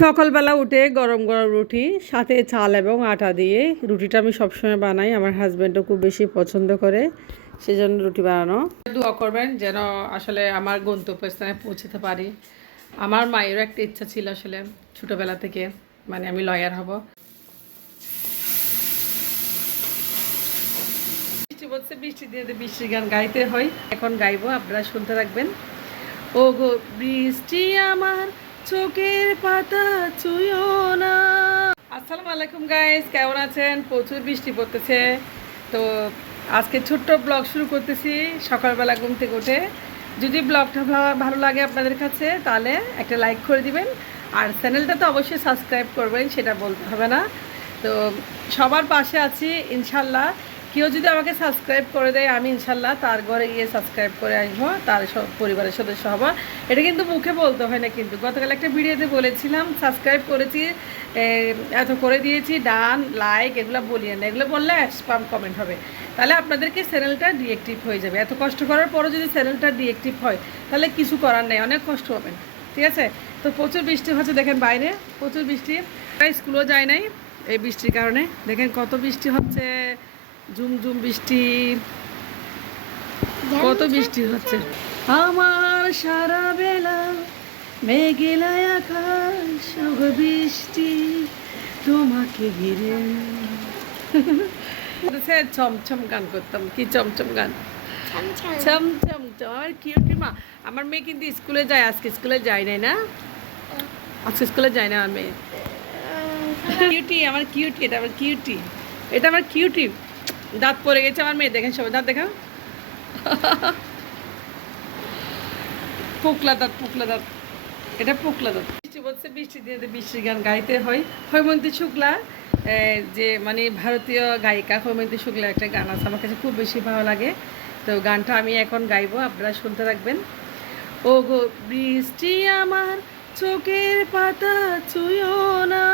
সকালবেলা উঠে গরম গরম রুটি সাথে চাল এবং আটা দিয়ে রুটিটা আমি সবসময় বানাই। আমার হাজব্যান্ডও খুব বেশি পছন্দ করে, সেজন্য রুটি বানানো। দোয়া করবেন যেন আসলে আমার গন্তব্যস্থানে পৌঁছতে পারি। আমার মায়েরও একটা ইচ্ছা ছিল আসলে ছোটোবেলা থেকে, মানে আমি লয়ার হব। বৃষ্টি বলছে, বৃষ্টি দিয়ে বৃষ্টির গান গাইতে হয়, এখন গাইবো, আপনারা শুনতে রাখবেন। ও গো বৃষ্টি আমার চোখের পাতা চুইও না। আসসালামু আলাইকুম গাইস, কেমন আছেন? প্রচুর বৃষ্টি পড়তেছে, তো আজকে ছোট্ট ব্লগ শুরু করতেছি সকালবেলা ঘুম থেকে উঠে। যদি ব্লগটা ভালো লাগে আপনাদের কাছে তাহলে একটা লাইক করে দিবেন, আর চ্যানেলটা তো অবশ্যই সাবস্ক্রাইব করবেন, সেটা বলতে হবে না। তো সবার পাশে আছি ইনশাল্লাহ। কেউ যদি আমাকে সাবস্ক্রাইব করে দেয়, আমি ইনশাল্লাহ তার ঘরে গিয়ে সাবস্ক্রাইব করে আসবো, তার সব পরিবারের সদস্য হবো। এটা কিন্তু মুখে বলতে হয় না, কিন্তু গতকাল একটা ভিডিওতে বলেছিলাম সাবস্ক্রাইব করেছি, এত করে দিয়েছি, ডান লাইক এগুলো বলিয়ে না, এগুলো বললে স্প্যাম কমেন্ট হবে, তাহলে আপনাদেরকে চ্যানেলটা ডিএক্টিভ হয়ে যাবে। এত কষ্ট করার পরও যদি চ্যানেলটা ডিএক্টিভ হয় তাহলে কিছু করার নেই, অনেক কষ্ট হবেন, ঠিক আছে? তো প্রচুর বৃষ্টি হচ্ছে, দেখেন বাইরে প্রচুর বৃষ্টি, স্কুলও যায় নাই এই বৃষ্টির কারণে। দেখেন কত বৃষ্টি হচ্ছে, ঝুমঝুম বৃষ্টি, কত বৃষ্টি হচ্ছে। আমার সারা বেলা মেঘেলা আকাশ, বৃষ্টি তোমাকে ঘিরে। চমচম গান করতাম, কি চমচম গান, চমচম। আমার কিউটি মা, আমার মেয়ে কিন্তু স্কুলে যায়, আজকে স্কুলে যায় নাই না, আজকে স্কুলে যায় না আমার মেয়ে। কিউটি, আমার কিউটি, এটা আমার কিউটি, এটা আমার কিউটি। দাঁত পড়ে গেছে আমার মেয়ে, দেখেন সবাই দাঁত দেখা, পোকলা দাঁত, পোকলা দাঁত, এটা পোকলা দাঁত। বৃষ্টি বলছে, বৃষ্টি দিয়ে বৃষ্টির গান গাইতে হয়। হৈমন্তী শুক্লা, যে মানে ভারতীয় গায়িকা হৈমন্তী শুক্লার একটা গান আছে, আমার কাছে খুব বেশি ভালো লাগে। তো গানটা আমি এখন গাইবো, আপনারা শুনতে রাখবেন। ও গো বৃষ্টি আমার চোখের পাতা চুইও না,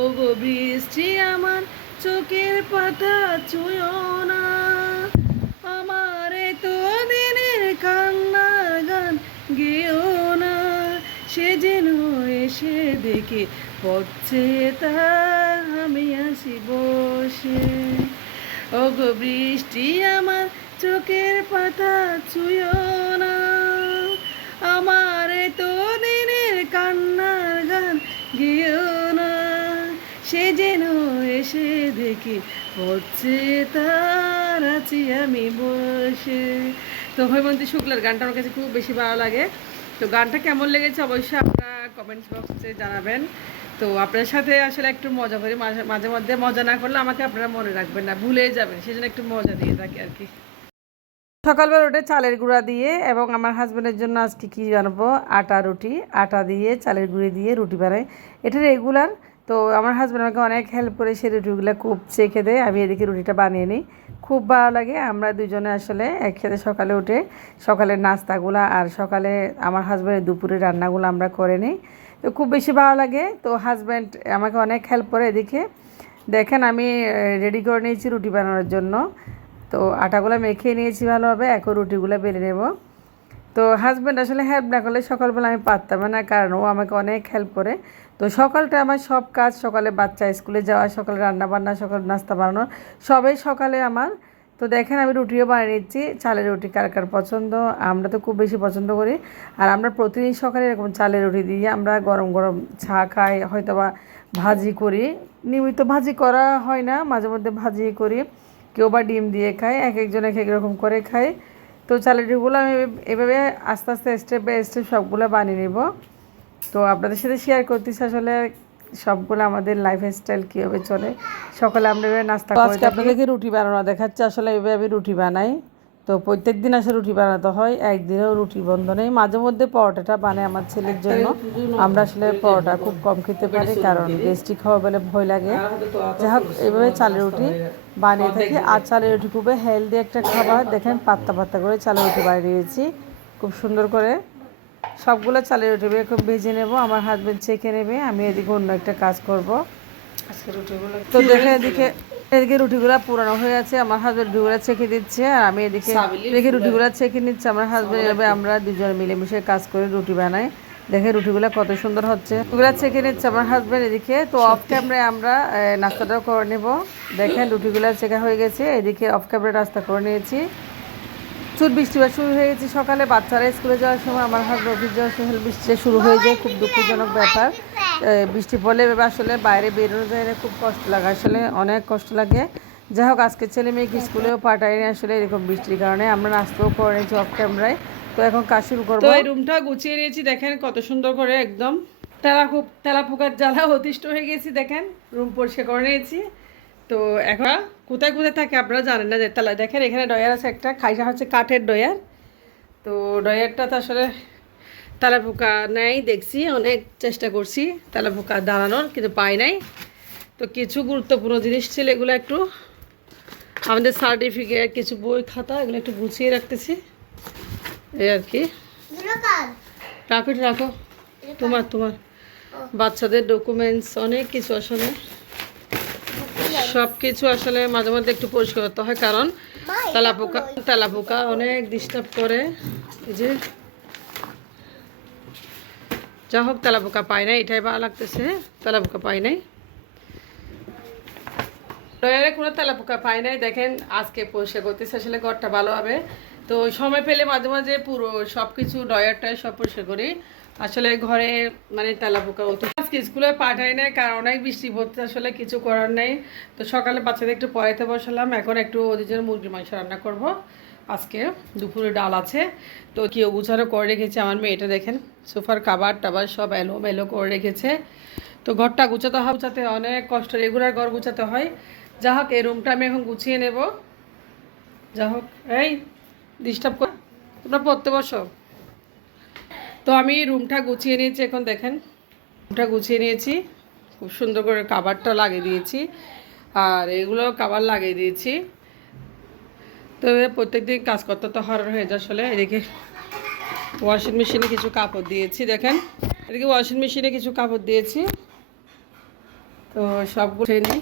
ও গো বৃষ্টি আমার চোখের পাতা চুইও না, আমার তো দিনের কান্নার গান গেও না, সে যেন এসে দেখে পড়ছে তা আমি আসি বসে। ও গো বৃষ্টি আমার চোখের পাতা চুইও না, আমার তো দিনের কান্নার গান গেও না, সে যেন এসে দেখে পড়ছে তার আছি আমি বসে। তো হৈমন্তী শুক্লার গানটা আমার কাছে খুব বেশি ভালো লাগে। তো গানটা কেমন লেগেছে অবশ্যই আপনারা কমেন্টস বক্সে জানাবেন। তো আপনার সাথে আসলে একটু মজা করি, মাঝে মধ্যে মজা না করলে আমাকে আপনারা মনে রাখবেন না, ভুলে যাবেন, সেই জন্য একটু মজা দিয়ে থাকি আর কি। সকালবেলা উঠে চালের গুঁড়া দিয়ে, এবং আমার হাজব্যান্ডের জন্য আজকে কী জানবো, আটা রুটি, আটা দিয়ে চালের গুঁড়ি দিয়ে রুটি বানাই, এটা রেগুলার। তো আমার হাজব্যান্ড আমাকে অনেক হেল্প করে, সেই রুটিগুলো খুব চেখে দেয়, আমি এদিকে রুটিটা বানিয়ে নিই, খুব ভালো লাগে। আমরা দুজনে আসলে একসাথে সকালে উঠে সকালের নাস্তাগুলো আর সকালে আমার হাজব্যান্ডের দুপুরে রান্নাগুলো আমরা করে নিই, তো খুব বেশি ভালো লাগে। তো হাজব্যান্ড আমাকে অনেক হেল্প করে। এদিকে দেখেন আমি রেডি করে নিয়েছি রুটি বানানোর জন্য, তো আটাগুলো মেখে নিয়েছি ভালোভাবে, এখন রুটিগুলো বেলে নেব। তো হাজব্যান্ড আসলে হেল্প না করলে সকালবেলা আমি পারতাম না, কারণ ও আমাকে অনেক হেল্প করে। তো সকালটা আমার সব কাজ, সকালে বাচ্চা স্কুলে যাওয়া, সকালে রান্নাবান্না, সকালে নাস্তা বানানো, সবই সকালে আমার। তো দেখেন আমি রুটিও বানিয়ে নিচ্ছি, চালের রুটি কার কার পছন্দ, আমরা তো খুব বেশি পছন্দ করি। আর আমরা প্রতিদিন সকালে এরকম চালের রুটি দিয়ে আমরা গরম গরম চা খাই, হয়তো বা ভাজি করি, নিয়মিত ভাজি করা হয় না, মাঝে মধ্যে ভাজি করি, কেউ বা ডিম দিয়ে খায়, এক একজন এক এক রকম করে খায়। তো চালের রুটিগুলো আমি এভাবে আস্তে আস্তে স্টেপ বাই স্টেপ সবগুলো বানিয়ে নেব। তো আপনাদের সাথে শেয়ার করতেছি আসলে সবগুলো আমাদের লাইফ স্টাইল কীভাবে চলে, সকালে আমরা এভাবে নাস্তা করি। আজকে আপনাদেরকে রুটি বানানো দেখাচ্ছে, আসলে এভাবে আমি রুটি বানাই। তো প্রত্যেক দিন আসলে রুটি বানাতে হয়, একদিনেও রুটি বন্ধ নেই। মাঝে মধ্যে পরোটাটা বানাই আমার ছেলের জন্য, আমরা আসলে পরোটা খুব কম খেতে পারি, কারণ গ্যাস্ট্রিক খাওয়া বলে ভয় লাগে। যাই হোক, এভাবে চালের রুটি বানিয়ে থাকি। আর চালের রুটি খুবই হেলদি একটা খাবার। দেখেন পাত্তা পাত্তা করে চালের রুটি বানিয়ে দিয়েছি খুব সুন্দর করে। সবগুলো চালের রুটি খুব ভেজে নেব, আমার হাজব্যান্ড চেখে নেবে, আমি এদিকে অন্য একটা কাজ করব। তো দেখে এদিকে রুটিগুলো পুরানো হয়ে আছে, আমার হাজব্যান্ড রুটিগুলো চেখে দিচ্ছে, আর আমি এদিকে রুটিগুলো চেখে নিচ্ছে। আমার হাজব্যান্ড এভাবে আমরা দুজন মিলেমিশে কাজ করে রুটি বানাই। দেখে রুটিগুলো কত সুন্দর হচ্ছে, ওগুলো চেখে নিচ্ছে আমার হাজব্যান্ড এদিকে। তো অফ ক্যামেরায় আমরা নাস্তাটাও করে নেব। দেখেন রুটিগুলো চেখা হয়ে গেছে, এদিকে অফ ক্যামেরায় নাস্তা করে নিয়েছি। বৃষ্টিবার শুরু হয়ে গেছে সকালে, বাচ্চারা স্কুলে যাওয়ার সময়, আমার হাজব্যান্ড অফিস যাওয়ার সময় বৃষ্টি শুরু হয়ে যায়। খুব দুঃখজনক ব্যাপার, বৃষ্টি পড়লে আসলে বাইরে বেরোনো যায় না, খুব কষ্ট লাগে, আসলে অনেক কষ্ট লাগে। যাই হোক, আজকে ছেলে মেয়েকে স্কুলেও পাঠায়নি আসলে এরকম বৃষ্টির কারণে। আমরা নাস্তাও করে নিয়েছি অফ ক্যামেরায়। তো এখন কাজ শুরু করবো। তো এই রুমটা গুছিয়ে নিয়েছি, দেখেন কত সুন্দর করে, একদম তেলা পোকার জ্বালা অতিষ্ঠ হয়ে গেছি। দেখেন রুম পরিষ্কার করে নিয়েছি। তো এখন কোথায় কোথায় থাকে আপনারা জানেন না যে তালা, দেখেন এখানে ডয়ার আছে একটা, খাইসা হচ্ছে কাঠের ডয়ার। তো ডয়ারটা তো আসলে তেলা পোকা নেই, দেখছি অনেক চেষ্টা করছি তেলা পোকা দাঁড়ানোর, কিন্তু পাই নাই। তো কিছু গুরুত্বপূর্ণ জিনিস ছিল, এগুলো একটু আমাদের সার্টিফিকেট, কিছু বই খাতা, এগুলো একটু গুছিয়ে রাখতেছি এই আর কি। রাখো রাখো, তোমার বাচ্চাদের ডকুমেন্টস, অনেক কিছু আসলে, সব কিছু আসলে মাঝে মধ্যে একটু পরিষ্কার করতে হয়, কারণ তেলাপোকা অনেক ডিস্টার্ব করে। এই যে যা হোক, তেলাপোকা পাই নাই, এটাই ভালো লাগতেছে, তেলাপোকা পাই নাই, ডয়ারে কোনো তেলাপোকা পাই নাই। দেখেন আজকে পরিষ্কার করতেছে আসলে ঘরটা ভালোভাবে। তো সময় পেলে মাঝে মাঝে পুরো সব কিছু ডয়ারটায় সব পরিষ্কার করি। আসলে ঘরে মানে তেলাপোকা হতো। আজকে স্কুলে পাঠাই নাই, কারণ অনেক বৃষ্টি পড়তে, আসলে কিছু করার নেই। তো সকালে বাচ্চাদের একটু পড়াইতে বসালাম, এখন একটু ওদের জন্য মুরগির মাংস রান্না করব। আজকে দুপুরে ডাল আছে। তো কেউ গুছানো করে রেখেছে, আমার মেয়েটা দেখেন সোফার কাবার টাবার সব এলো করে রেখেছে। তো ঘরটা গুছাতে অনেক কষ্ট, রেগুলার ঘর গুছাতে হয়। যা হোক, এই রুমটা আমি এখন গুছিয়ে নেব। যা হোক, এই ডিস্টার্ব কর, তোমরা পড়তে বসো। তো আমি রুমটা গুছিয়ে নিয়েছি, এখন দেখেন রুমটা গুছিয়ে নিয়েছি, খুব সুন্দর করে কাভারটা লাগিয়ে দিয়েছি, আর এগুলো কাভার লাগিয়ে দিয়েছি। তো প্রত্যেকদিন কাজ করতে তো হরর হয়ে যায় আসলে। এদিকে ওয়াশিং মেশিনে কিছু কাপড় দিয়েছি, দেখেন এদিকে ওয়াশিং মেশিনে কিছু কাপড় দিয়েছি। তো সবগুলো নিই।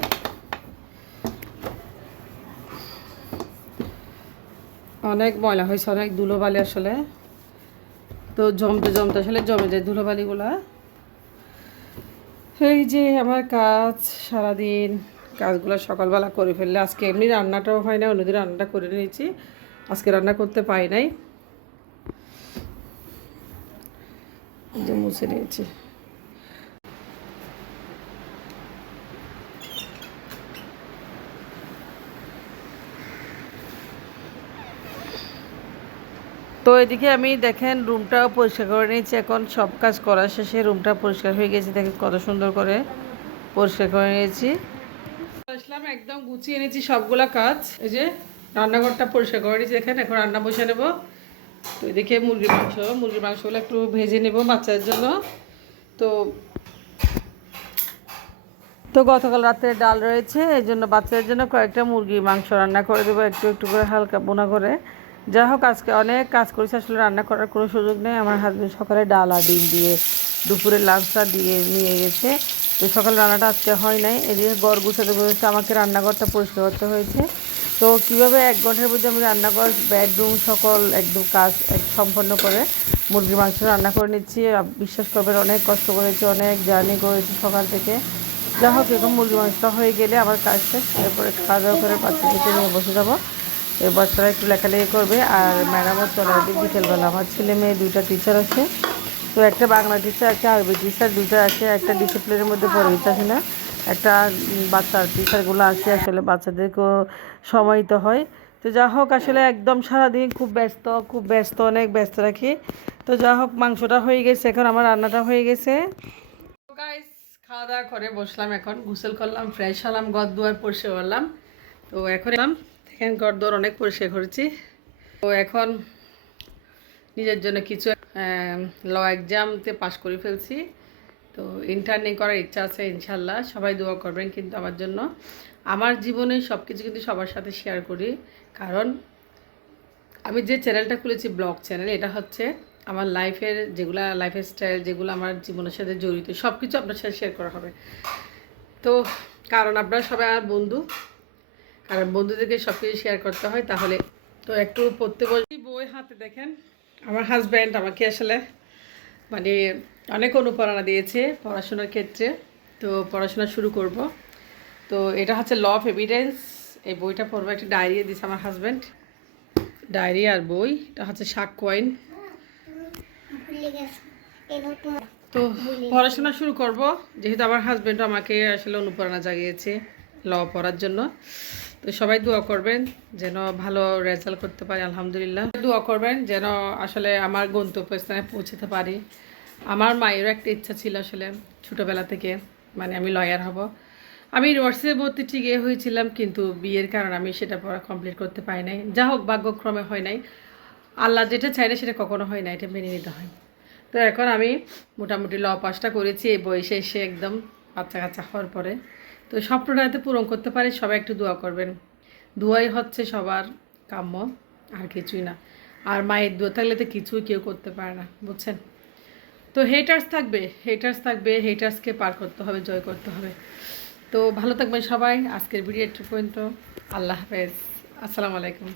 অনেক ময়লা হয়েছে, অনেক ধুলোবালি আসলে। তো জমতে আসলে জমে যায় ধুলোবালিগুলা। এই যে আমার কাজ, সারাদিন কাজগুলো সকালবেলা করে ফেললে, আজকে এমনি রান্নাটাও হয় না, অন্যদিন রান্নাটা করে নিয়েছি, আজকে রান্না করতে পাই নাই, যে মুছে নিয়েছি। তো এদিকে আমি দেখেন রুমটাও পরিষ্কার করে নিয়েছি, এখন সব কাজ করা শেষে রুমটা পরিষ্কার হয়ে গেছে, দেখেন কত সুন্দর করে পরিষ্কার করে নিয়েছি। আসলাম, একদম গুছিয়ে নিয়েছি সবগুলা কাজ। এই যে রান্নাঘরটা পরিষ্কার করে নিয়েছি, দেখেন এখন রান্না বসে নেব। তো এদিকে মুরগির মাংসগুলো একটু ভেজে নেব বাচ্চাদের জন্য। তো তো গতকাল রাতে ডাল রয়েছে, এই জন্য বাচ্চাদের জন্য কয়েকটা মুরগির মাংস রান্না করে দেবো, একটু একটু করে হালকা বোনা করে। যাই হোক, আজকে অনেক কাজ করেছি আসলে, রান্না করার কোনো সুযোগ নেই। আমার হাজব্যান্ড সকালে ডাল আর ডিম দিয়ে দুপুরে লাঞ্চটা দিয়ে নিয়ে গেছে। তো সকালে রান্নাটা আজকে হয় নাই। এদিকে ঘর গুছাতে আমাকে রান্নাঘরটা পরিষ্কার করতে হয়েছে। তো কীভাবে 1 ঘন্টার মধ্যে আমি রান্নাঘর, বেডরুম সকল একদম কাজ সম্পন্ন করে মুরগির মাংস রান্না করে নিচ্ছি। বিশ্বাস করবেন, অনেক কষ্ট করেছি, অনেক জার্নি করেছি সকাল থেকে। যা হোক, এরকম মুরগি মাংসটা হয়ে গেলে আবার কাজ শেষ, এরপরে খাওয়া দাওয়া করে বাচ্চাদেরকে নিয়ে বসে যাবো। এই বাচ্চারা একটু লেখালেখি করবে, আর ম্যাডামও চলে আসবে বিকেলবেলা। আমার ছেলে মেয়ে 2টা টিচার আছে। তো একটা বাংলা টিচার, একটা আরবি টিচার, 2টা আছে। একটা ডিসিপ্লিনের মধ্যে পরিহিত আছে না, একটা বাচ্চার টিচারগুলো আছে, আসলে বাচ্চাদেরকেও সময় দিতে হয়। তো যা হোক, আসলে একদম সারাদিন খুব ব্যস্ত, অনেক ব্যস্ত রাখি। তো যা হোক, মাংসটা হয়ে গেছে, এখন আমার রান্নাটা হয়ে গেছে। খাওয়া দাওয়া করে বসলাম, এখন গোসল করলাম, ফ্রেশ হলাম, ঘর দুয়ার পরিষ্কার করলাম। তো এখন দেখেন ঘর দুয়ার অনেক পরিষ্কার করেছি। তো এখন নিজের জন্য কিছু ল এক্সামতে পাশ করে ফেলছি। তো ইন্টার্নি করার ইচ্ছা আছে ইনশাল্লাহ, সবাই দোয়া করবেন কিন্তু আমার জন্য। আমার জীবনে সব কিছু কিন্তু সবার সাথে শেয়ার করি, কারণ আমি যে চ্যানেলটা খুলেছি, ব্লগ চ্যানেল, এটা হচ্ছে আমার লাইফের লাইফের স্টাইল, যেগুলো আমার জীবনের সাথে জড়িত, সব কিছু আপনার সাথে শেয়ার করা হবে। তো কারণ আপনারা সবাই আমার বন্ধু, কারণ বন্ধুদেরকে সব কিছু শেয়ার করতে হয়। তাহলে তো একটু পড়তে বসি, বই হাতে দেখেন আমার হাজব্যান্ড আমাকে আসলে মানে অনেক অনুপ্রেরণা দিয়েছে পড়াশোনার ক্ষেত্রে। তো পড়াশোনা শুরু করব। তো এটা হচ্ছে ল অফ এভিডেন্স, এই বইটা পড়বো। একটা ডায়েরি দিয়েছে আমার হাজব্যান্ড, ডায়েরি আর বই। এটা হচ্ছে শাক কয়েন। তো পড়াশোনা শুরু করব, যেহেতু আমার হাজব্যান্ড আমাকে আসলে অনুপ্রেরণা জাগিয়েছে ল পড়ার জন্য। তো সবাই দোয়া করবেন যেন ভালো রেজাল্ট করতে পারি, আলহামদুলিল্লাহ। দোয়া করবেন যেন আসলে আমার গন্তব্যস্থানে পৌঁছতে পারি। আমার মায়েরও একটা ইচ্ছা ছিল আসলে ছোটোবেলা থেকে, মানে আমি লয়ার হব। আমি ইউনিভার্সিটি ভর্তি ঠিকই হয়েছিলাম, কিন্তু বিয়ের কারণে আমি সেটা পড়া কমপ্লিট করতে পারি নাই। যা হোক, ভাগ্যক্রমে হয় নাই। আল্লাহ যেটা চাইলে সেটা কখনো হয় না, এটা মেনে নিতে হয়। তো এখন আমি মোটামুটি ল পাসটা করেছি এই বয়সে এসে, একদম বাচ্চা কাচ্চা হওয়ার পরে। তো স্বপ্নটা যাতে পূরণ করতে পারি, সবাই একটু দোয়া করবেন। দোয়াই হচ্ছে সবার কাম্য, আর কিছুই না। আর মায়ের দোয়া থাকলে তো কিছুই কেউ করতে পারে না, বুঝছেন। তো হেটার্স থাকবে, হেটার্স থাকবে, হেটার্সকে পার করতে হবে, জয় করতে হবে। তো ভালো থাকবেন সবাই। আজকের ভিডিও একটু পর্যন্ত। আল্লাহ হাফেজ, আসসালামু আলাইকুম।